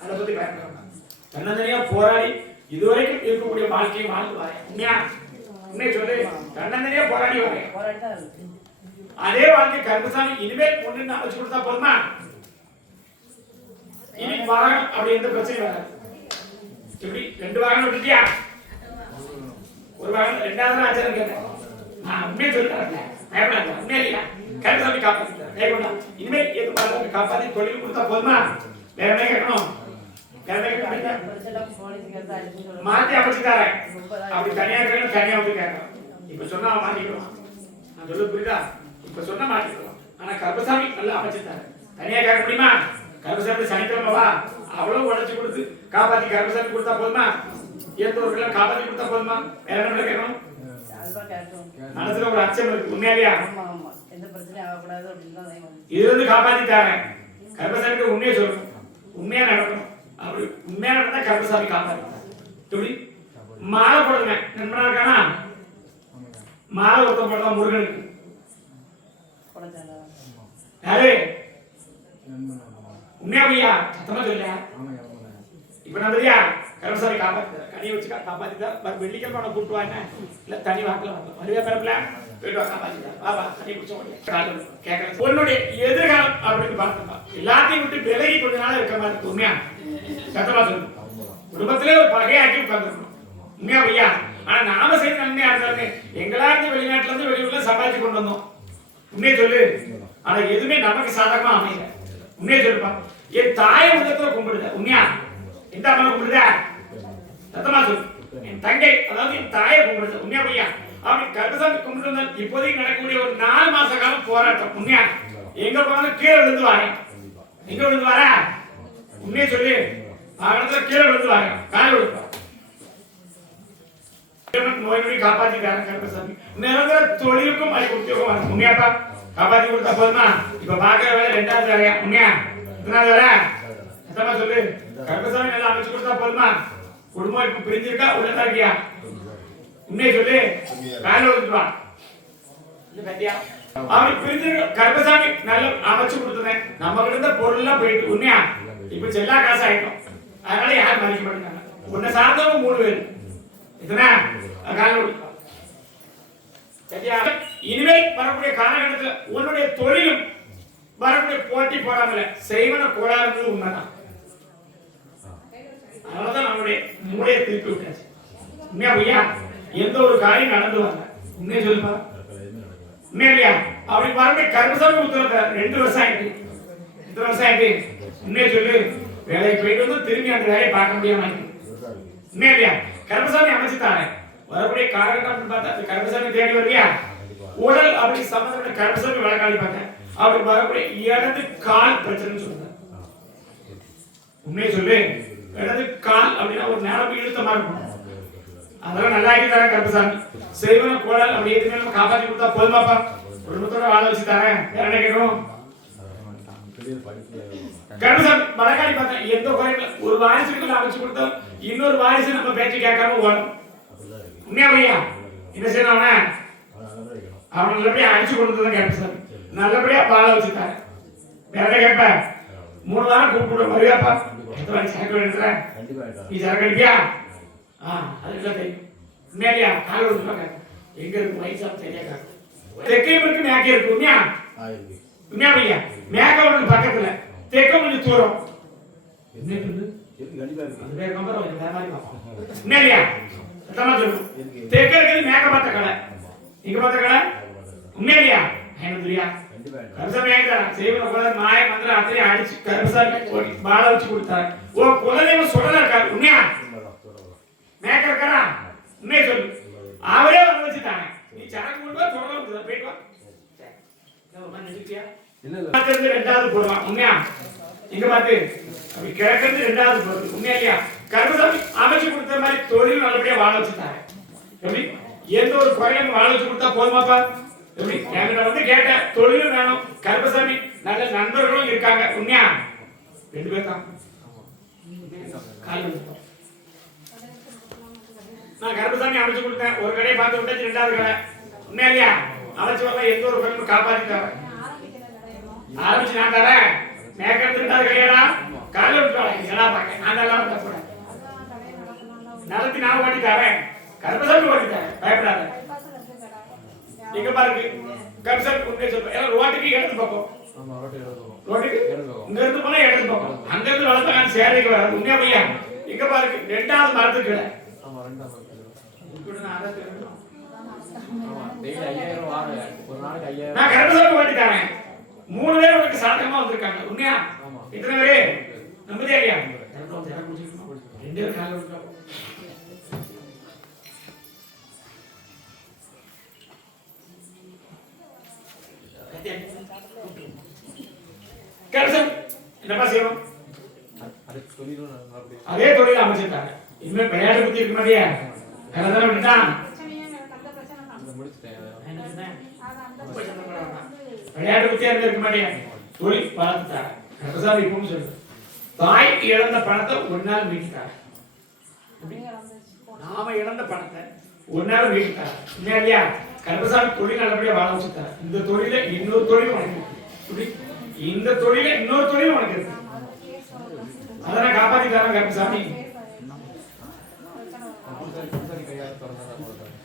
அதை பத்தி பயன்படுத்த தன்னந்தனியா போராடி இதுவரைக்கும் இருக்கக்கூடிய வாழ்க்கையை வாழ்ந்து வரேன். உண்மையா உண்மையை சொல்லு. தன்னந்தனியா போராடி வரேன். அதே வாழ்க்கை கருப்பசாமி இனிமேல் ஒன்று அமைச்சு கொடுத்தா போதுமா? இனி வாகனம் அப்படி எந்த பிரச்சனையும் வராது. எப்படி 2 வாகனம் விட்டுட்டியா? ஒரு வாகனம் 2வது ஆச்சாரம் கேட்டேன். நான் உண்மையை சொல்லிட்டேன். பயப்படாத. உண்மையா இல்லையா? கருப்பசாமி காப்பாத்திட்டார். கைகொண்டா இனிமேல் எது பார்த்து காப்பாத்தி தொழில் கொடுத்தா போதுமா? வேற என்ன கேட்கணும்? மாத்தி அமைச்சுட்டார. அப்படி தனியா இருக்கணும். தனியா வந்து கேட்கணும். இப்ப சொன்னா மாத்திக்கலாம். நான் சொல்ல புரியுதா? இப்ப சொன்னா மாத்திக்கலாம். ஆனா கருப்பசாமி நல்லா அமைச்சுட்டாரு. தனியா கேட்க முடியுமா? கருப்பசாமி சனிக்கிழமை வா, அவ்வளவு உடச்சு கொடுத்து காப்பாத்தி கருப்பசாமி கொடுத்தா போதுமா? ஏத்தவர்கள் காப்பாத்தி கொடுத்தா போதுமா? வேற என்ன கேட்கணும்? மனசுல ஒரு அச்சம் இருக்கு. உண்மையாலியா? இது வந்து காப்பாத்திட்டாங்க. கருப்பசாமி உண்மையை சொல்லணும். உண்மையா நடக்கணும். அப்படி உண்மையா நடந்தா கருப்பசாமி காப்பாத்தி. எப்படி மாலை போடுங்க. நண்பனா இருக்கானா? மாலை ஒருத்த போடுறதா முருகனுக்கு. யாரு உண்மையா பையா? சத்தமா சொல்லியா? இப்ப நம்புறியா? கருப்பசாமி காப்பாத்திட்டார். கனியை வச்சு காப்பாத்திட்டார். வெள்ளிக்கிழமை அவனை கூப்பிட்டு வாங்க. இல்ல தனி வாக்குல வருவியா? பரப்பல போயிட்டு வா. காப்பாத்திட்டார். வா தனி பிடிச்ச கேட்கறேன். உன்னுடைய எதிர்காலம் அப்படின்னு பார்த்தா எல்லாத்தையும் விட்டு விலகி கொஞ்ச நாள் இருக்கிற மாதிரி இருக்கு. உண்மையா சத்தமா சொல்லு. குடும்பத்திலே ஒரு பகையாக்கி உட்கார்ந்துருக்கணும். உண்மையா ஐயா? ஆனா நாம செய்த நன்மையா இருந்தாலுமே எங்களா இருந்து வெளிநாட்டுல இருந்து வெளியூர்ல சம்பாதிச்சு கொண்டு வந்தோம். உண்மையை சொல்லு. ஆனா எதுவுமே நமக்கு சாதகமா அமையல. உண்மையை சொல்லுப்பா. என் தாயை உள்ளத்துல கும்பிடுத. உண்மையா? எந்த அம்மா கும்பிடுத? சத்தமா சொல்லு. என் தங்கை, அதாவது என் தாயை கும்பிடுத. உண்மையா ஐயா? அப்படி கருப்பசாமி கும்பிட்டு வந்தால் இப்போதைக்கு நடக்கக்கூடிய ஒரு 4 மாச காலம் போராட்டம். உண்மையா? எங்க போனாலும் கீழே விழுந்து வரேன். எங்க விழுந்து வர? உண்மையை சொல்லு. ஆகத்துல கீழே விழுந்து வரேன். கால் விழுப்பா. நோய் நொடி காப்பாத்திட்டாங்க கருப்பசாமி. நிரந்தர தொழிலுக்கும் அது உத்தியோகம். உண்மையாப்பா? காப்பாத்தி கொடுத்தா போதுமா? இப்ப பாக்குற வேலை 2வது வேலையா? உண்மையா? 3வது வேலை? சத்தமா சொல்லு. கருப்பசாமி நல்லா அமைச்சு கொடுத்தா போதுமா? குடும்பம் இப்ப பிரிஞ்சிருக்கா உள்ளதா இருக்கியா? உண்மையை சொல்லு. கால விழுந்துவா. அப்படி பிரிஞ்சு கருப்பசாமி நல்ல அமைச்சு கொடுத்தேன். நம்ம கிட்ட இருந்த பொருள் எல்லாம் போயிட்டு. உண்மையா? இப்ப செல்லா காசு ஆயிட்டோம். அதனால யாரும் மதிக்க மாட்டேங்காங்க. உன்னை சார்ந்தவங்க 3 பேர். இதுனா கால விழுந்துவா. இனிமேல் வரக்கூடிய காலகட்டத்தில் உன்னுடைய தொழிலும் வரக்கூடிய போட்டி போடாமல செய்வன கோளாறுன்றது உண்மைதான். அதனாலதான் நம்மளுடைய மூளையை திருப்பி விட்டாச்சு. உண்மையா ஐயா? எந்த ஒரு காரியம் நடந்து வரல. உண்மையை சொல்லுப்பா. உண்மையா இல்லையா? அப்படி வரக்கூடிய கருப்பசாமி உத்தரவு 2 வருஷம் ஆயிட்டு. எத்தனை வருஷம் ஆயிட்டு? உண்மையை சொல்லு. வேலைக்கு போயிட்டு வந்து திரும்பி அந்த வேலையை பார்க்க முடியாம. உண்மையா இல்லையா? கருப்பசாமி அமைச்சுட்டாங்க. வரக்கூடிய காலகட்டம் பார்த்தா கருப்பசாமி தேடி வருவியா? உடல் அப்படி சம்பந்தப்பட்ட கருப்பசாமி வழக்காளி பார்த்தேன். அப்படி வரக்கூடிய இடது கால் பிரச்சனை சொல்லுங்க. உண்மையை சொல்லு. இடது கால் அப்படின்னா ஒரு நேரம் இழுத்தமா இருக்கும். அதெல்லாம் நல்லா ஆக்கி தரேன் கருப்பசாமி. செய்வன கோளாறு அப்படி எதுவுமே நம்ம காப்பாற்றி கொடுத்தா போதுமாப்பா? குடும்பத்தோட வாழ வச்சு தரேன். வேற என்ன கேட்கணும்? கருப்பசாமி வழக்காளி பார்த்தேன். எந்த குறையும் ஒரு வாரிசுக்கு அமைச்சு கொடுத்தா இன்னொரு வாரிசு நம்ம பேச்சு கேட்காம ஓடும். உண்மையா ஐயா? என்ன செய்யணும்? அவனை நல்லபடியா அடிச்சு கொடுத்ததான் கருப்பசாமி. நல்லபடியா வாழ வச்சுட்டாரு. வேற என்ன கேட்ப? 3 வாரம் கூப்பிட்டு வருவியாப்பா? சரக்கு எடுத்துற? நீ சரக்கு அடிப்பியா? அதுக்கெல்லாம் தெரியும். உண்மையா? கால விழுந்துப்பாங்க. எங்க இருக்கு வயசா தெரியா? தெற்கையும் இருக்கு மேக்கே இருக்கு. உண்மையா? உண்மையா ஐயா? மேக்க உனக்கு பக்கத்துல, தெற்க கொஞ்சம் தூரம். உண்மையா? சத்தமா சொல்லு. தெற்க இருக்கிறது மேக்க பார்த்த கடை. இங்க பார்த்த கடை. உண்மையா? ஐயா கருப்பசாமி செய்வன குலதெய்வ மாய மந்திரம் அத்தனை அடிச்சு கருப்பசாமி வாழ வச்சு கொடுத்தாரு. ஓ குலதெய்வம் சுடல இருக்காரு. உண்மையா? மேக்க இருக்கா? உண்மையை சொல்லு. அவரே வந்து வச்சுட்டாங்க. நீ சரக்கு கொண்டு வா சுடலாம் போயிட்டு வா. இல்ல 2வது போடுவான். உண்மையா? இங்க பார்த்து அப்படி கிழக்கிறது 2வது போடுறது. உண்மையா இல்லையா? கருப்பசாமி அமைச்சு கொடுத்த மாதிரி தொழில் நல்லபடியா வாழ வச்சுட்டாங்க. எப்படி? எந்த ஒரு குறையும் வாழ வச்சு கொடுத்தா போதுமாப்பா? எப்படி? என்கிட்ட வந்து கேட்ட தொழிலும் வேணும். கருப்பசாமி நல்ல நண்பர்களும் இருக்காங்க. உண்மையா? 2 பேர் தான். நான் கருப்பசாமி அமைச்சு கொடுத்தேன். ஒரு கடையை பார்த்து விட்டாச்சு. 2வது கடை. உண்மையா இல்லையா? அமைச்சு வரலாம். எந்த ஒரு குறையும் காப்பாற்றி தரேன். ஆரம்பிச்சு நான் தரேன். மேற்கிறது 2வது கடையாடா? காலையில் விட்டுவாங்க. என்னடா பார்க்க நான் எல்லாம் தப்புறேன். நடத்தி நான் ஓட்டி தரேன். கருப்பசாமி ஓட்டி தரேன். பயப்படாத. எங்க பாருங்க கருப்பசாமி உண்மையை சொல்றேன். ஏன்னா ரோட்டுக்கு இடது பக்கம். ரோட்டுக்கு இங்க இருந்து போனா இடது பக்கம். அங்க இருந்து வளர்த்தாங்க சேரைக்கு வராது. உண்மையா பையா? எங்க பாருங்க 2வது மரத்துக்கு கடை. நான் கருப்பசாமி ஓட்டி தரேன். 3 பேர் உனக்கு சாதகமா வந்திருக்காங்க. உண்மையா? எத்தனை பேரு? நம்பதே இல்லையா? 2 பேர் கால விட்டுறாங்க. கருப்பசாமி என்னப்பா செய்யணும்? அதே தொழில் அமைச்சிருக்காங்க. இனிமே விளையாட்டு புத்தி இருக்க மாட்டியா? கலந்தான விட்டுட்டான். விளையாட்டு புத்தியா இருக்க மாட்டியா? தொழில் வளர்த்துட்டாங்க. கருப்பசாமி இப்பவும் சொல்லு. தாய் இழந்த பணத்தை 1 நாள் மீட்டுட்டாங்க. நாம இழந்த பணத்தை 1 நாள் மீட்டுட்டாங்க. இல்லையா? கருப்பசாமி தொழில் நல்லபடியா வாழ வச்சுட்டாங்க. இந்த தொழில இன்னொரு தொழில் உனக்கு இந்த தொழில இன்னொரு தொழில் உனக்கு இருக்கு. அதெல்லாம் காப்பாத்தி தரேன் கருப்பசாமி.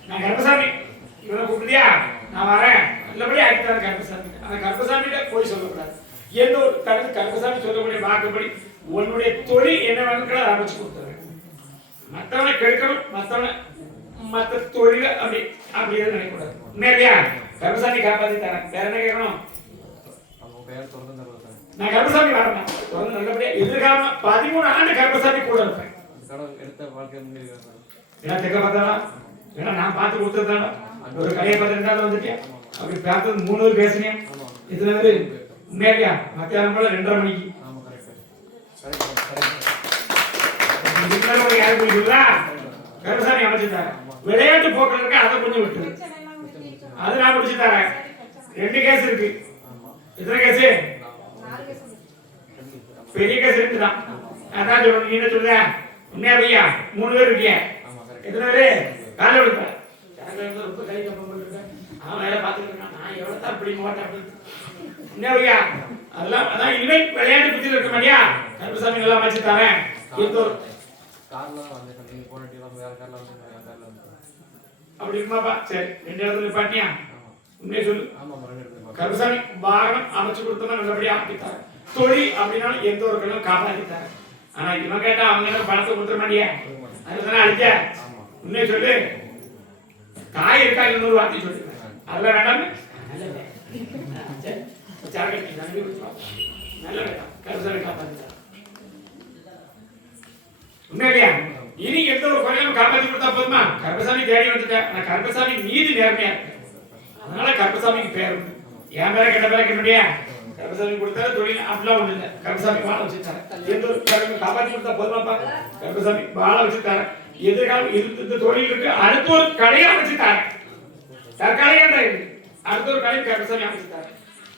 நான் கருப்பசாமி இவனை கூப்பிடுதியா? நான் வரேன். நல்லபடியா ஆக்கி தரேன் கருப்பசாமி. அந்த கருப்பசாமிகிட்ட போய் சொல்லக்கூடாது. எந்த ஒரு கருப்பசாமி சொல்லக்கூடிய வாக்குப்படி உன்னுடைய தொழில் என்ன வேணும்னு அமைச்சு கொடுத்துறேன். மற்றவனை கெடுக்கணும், மற்ற தொழில அப்படி அப்படி எதுவும் நினைக்கக்கூடாது. உண்மையா கருப்பசாமி காப்பாத்தி தரேன். வேற என்ன கேட்கணும்? நான் கருப்பசாமி வரேன் தொடர்ந்து நல்லபடியா எதிர்காலம் 13 ஆண்டு கருப்பசாமி கூட இருப்பேன். ஏன்னா தெக்க பார்த்தாலும் ஏன்னா நான் பார்த்து கொடுத்ததுதானே ஒரு கலையை பார்த்துருந்தாலும் வந்துட்டேன். அப்படி பார்த்தது 3 பேர் பேசுனேன். இதுல வந்து உண்மையா மத்தியானம் போல 2:30 மணிக்கு யாரு போயிடுங்களா கருப்பசாமி அமைச்சுட்டாங்க. விளையாட்டு போக்கள் இருக்கு, அதை கொஞ்சம் விட்டு அது நான் முடிச்சு தரேன். 2 கேஸ் இருக்கு. எத்தனை கேஸ்? பெரிய கேஸ் இருக்குதான். அதான் சொல்லணும். நீ என்ன சொல்ற? உண்மையா பையா 3 பேர் இருக்கீங்க. எத்தனை பேரு? காலை விடுப்பேன். ரொம்ப கை கம்பம் பண்ணிருக்கேன். அவன் வேலை பார்த்துட்டு இருக்கான். நான் எவ்வளவு தான் இப்படி மாட்டேன் அப்படின்னு. உண்மையா பையா அதெல்லாம் அதான் இனிமேல் விளையாட்டு பிடிச்சிட்டு இருக்க மாட்டியா? கருப்பசாமி நல்லா அமைச்சு தரேன். அப்படி இருக்குமாப்பா? சரி 2 இடத்துல பாட்டியா? உண்மையை சொல்லு. கருப்பசாமி வாகனம் அமைச்சு கொடுத்தோம்னா நல்லபடியா ஆக்கிட்டாரு. தொழில் அப்படின்னாலும் எந்த ஒரு கல்லும் காப்பாத்திட்டாரு. ஆனா இவன் கேட்டா அவங்க பணத்தை கொடுத்துட மாட்டியா? அதுதானே அடிச்ச. உண்மையை சொல்லு. தாய் இருக்கா இன்னொரு வார்த்தை சொல்லு. அதெல்லாம் வேண்டாமே. நல்ல வேண்டாம். கருப்பசாமி காப்பாத்திட்டாரு. உண்மையா? இனி எந்த ஒரு குறையும் காப்பாற்றி கொடுத்தா போதுமா? கருப்பசாமி தேடி வந்துட்டேன். நான் கருப்பசாமி நீதி நேர்மையா இருக்கேன். அதனால கருப்பசாமிக்கு பேர் உண்டு. என் பேரை கெட்ட பேரை கெட்டுடியா? கருப்பசாமி கொடுத்தாரு தொழில் அப்படிலாம் ஒண்ணு இல்லை. கருப்பசாமி வாழ வச்சுட்டாரு. எந்த ஒரு குறையும் காப்பாற்றி கொடுத்தா போதுமாப்பா? கருப்பசாமி வாழ வச்சுட்டாரு. எதிர்காலம் இந்த தொழில் இருக்கு. அடுத்த ஒரு கடையை அமைச்சுட்டாரு. தற்காலிகா தான் இருக்கு. அடுத்த ஒரு கடையை கருப்பசாமி அமைச்சுட்டாரு.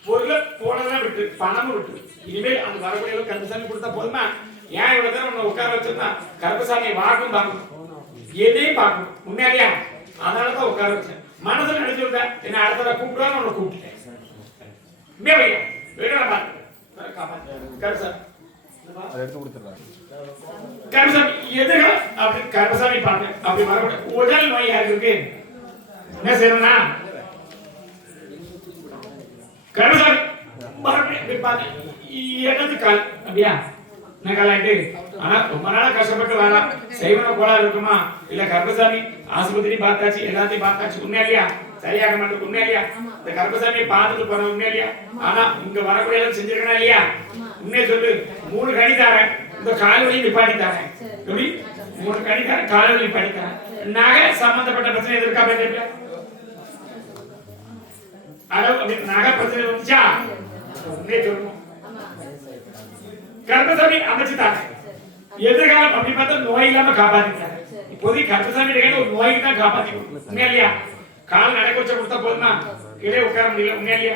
பொருளை போனதான் விட்டு பணமும் விட்டு இனிமேல் அந்த வரக்கூடிய கருப்பசாமி கொடுத்தா போதுமா? ஏன் இவ்வளவு நேரம் உன்னை உட்கார வச்சிருந்தா கருப்பசாமியை வாக்கும் பார்க்கணும், எதையும் பார்க்கணும். உண்மையிலையா? அதனாலதான் உட்கார வச்சேன். மனசுல நினைச்சிருந்தேன் என்ன அடுத்த கூப்பிடுவாங்க உன்னை கூப்பிட்டேன். உண்மையா கருப்பசாமி எதிர்காலம் அப்படி கருப்பசாமி பார்த்தேன். அப்படி வரக்கூடிய உடல் நோய் யாருக்கு இருக்கு? என்ன செய்யணும்னா கருப்பசாமி மறுபடியும் பார்த்தேன். இடது கால் அப்படியா நகலாயிட்டு. ஆனா ரொம்ப நாளா கஷ்டப்பட்டு வரலாம். செய்வன கோளாறு இருக்குமா? இல்ல கருப்பசாமி ஆஸ்பத்திரி பார்த்தாச்சு, எல்லாத்தையும் பார்த்தாச்சு. உண்மையா சரியாக மாட்டேன். உண்மையா இந்த கருப்பசாமியை பார்த்துட்டு போறேன். உண்மையா? ஆனா இங்க வரக்கூடிய செஞ்சிருக்கா இல்லையா? உண்மையை சொல்லு. 3 கனி தரேன். இந்த கால்வழி நிப்பாட்டி தரேன். எப்படி 3 கனி தரேன், கால்வழி நிப்பாட்டி தரேன். நகை சம்பந்தப்பட்ட பிரச்சனை எதிர்க்கா பேச நகை பிரச்சனை வந்துச்சா? உண்மையை சொல்லணும். கருப்பசாமி அமைச்சுட்டாங்க. எதிர்காலம் அப்படி பார்த்தா நோய் இல்லாம காப்பாத்திட்டாங்க. இப்போதைக்கு கருப்பசாமி ஒரு நோய்க்கு தான் காப்பாத்தி கொடுக்கணும். உண்மையா? கால் நடக்க வச்ச கொடுத்தா போதுமா? கீழே உட்கார முடியல. உண்மையா?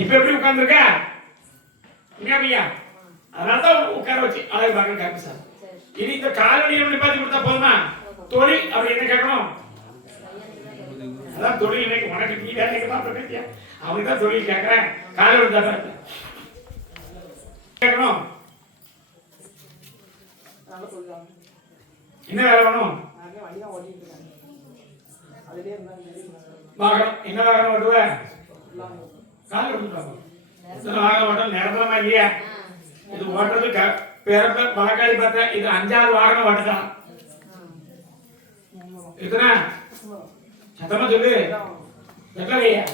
இப்ப எப்படி உட்கார்ந்துருக்க? உண்மையா? அதனாலதான் உட்கார வச்சு அழகு பார்க்க கருப்பசாமி. இனி இந்த காலடியை நிப்பாத்தி கொடுத்தா போதுமா? தொழில் அப்படி என்ன கேட்கணும்? அதான் தொழில் இன்னைக்கு உனக்கு நீ வேலை கேட்கலாம். அவனுக்கு தான் தொழில் கேட்கறேன். காலை விழுந்தா கேட்கணும். என்ன வேலை வேணும்? வாகனம். என்ன வாகனம் ஓட்டுவேன்? காலை விழுந்துட்டாங்க. வாகனம் ஓட்டம் நிரந்தரமா இல்லையா? இது ஓட்டுறது பிறப்ப வழக்காளி பார்த்தேன். இது 5வது வாகனம் ஓட்டுதான். எத்தனை சத்தமா சொல்லு. எத்தனையா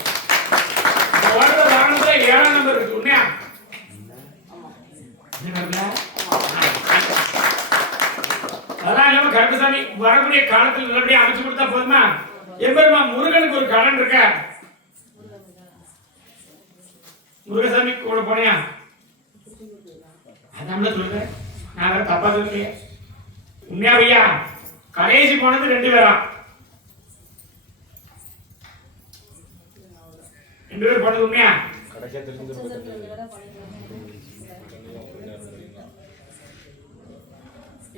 ஓட்டுற வாகனத்துல 7ஆம் நம்பர் இருக்கு. உண்மையா? அதான் இல்லாம கருப்பசாமி வரக்கூடிய காலத்தில் நல்லபடியா அமைச்சு கொடுத்தா போதுமா? எம்பெருமா முருகனுக்கு ஒரு கடன் இருக்க. முருகசாமி கூட போனியா? அதான் சொல்றேன். நான் வேற தப்பா சொல்லுங்க. உண்மையா பையா? கடைசி போனது 2 பேரா? 2 பேர் போனது உண்மையா?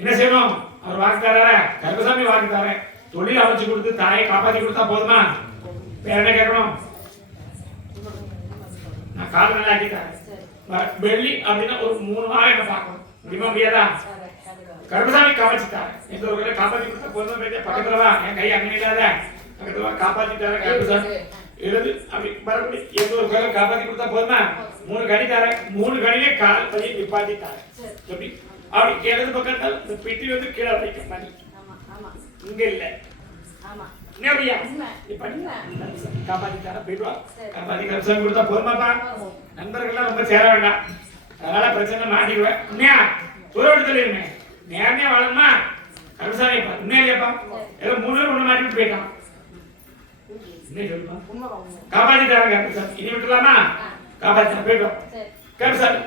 என்ன செய்யணும்? அவர் வாக்குத்தார கருப்பசாமி வாக்குத்தார தொழில் அமைச்சு கொடுத்து தாயை காப்பாற்றி கொடுத்தா போதுமா? வேற என்ன கேட்கணும்? நான் கால் நல்லா ஆக்கித்தாரேன். வெள்ளி அப்படின்னா ஒரு 3 வாரம் என்ன பார்க்கணும். முடியுமா? முடியாதா? கருப்பசாமி காப்பாற்றிட்டாரு. எந்த ஒரு காப்பாற்றி கொடுத்தா போதுமா? பக்கத்துல வா. என் கை அங்கே இல்லாத பக்கத்துல வா. காப்பாற்றிட்டாரு கருப்பசாமி. எழுது அப்படி வரக்கூடிய எந்த ஒரு காப்பாற்றி கொடுத்தா போதுமா? 3 கனி தரேன். 3 கனிலே கால் பண்ணி நிப்பாட்டிட்டாரு. எப்படி அப்படி இடது பக்கத்தால் இந்த பெட்டி வந்து கீழே வைக்கும் மணி ஆமா ஆமா இங்க இல்ல ஆமா என்ன அப்படியா உண்மை. இப்ப காப்பாத்தி தர போயிடுவா சரி. காப்பாத்தி கம்சம் கொடுத்தா போதுமாப்பா நண்பர்கள்லாம் ரொம்ப சேர வேண்டாம் அதனால பிரச்சனை மாட்டிடுவேன் உண்மையா ஒரு சொல்லிடுமே நேரமே வாழணுமா கருசாமி உண்மையாப்பா ஏதோ 3 பேர் ஒண்ணு மாட்டிட்டு போயிட்டான் என்ன சொல்லுப்பா உண்மைதான் உண்மை காப்பாத்தி தராங்க இனி விட்டுலாமா காப்பாத்தி போயிட்டோம் சரி கருசாமி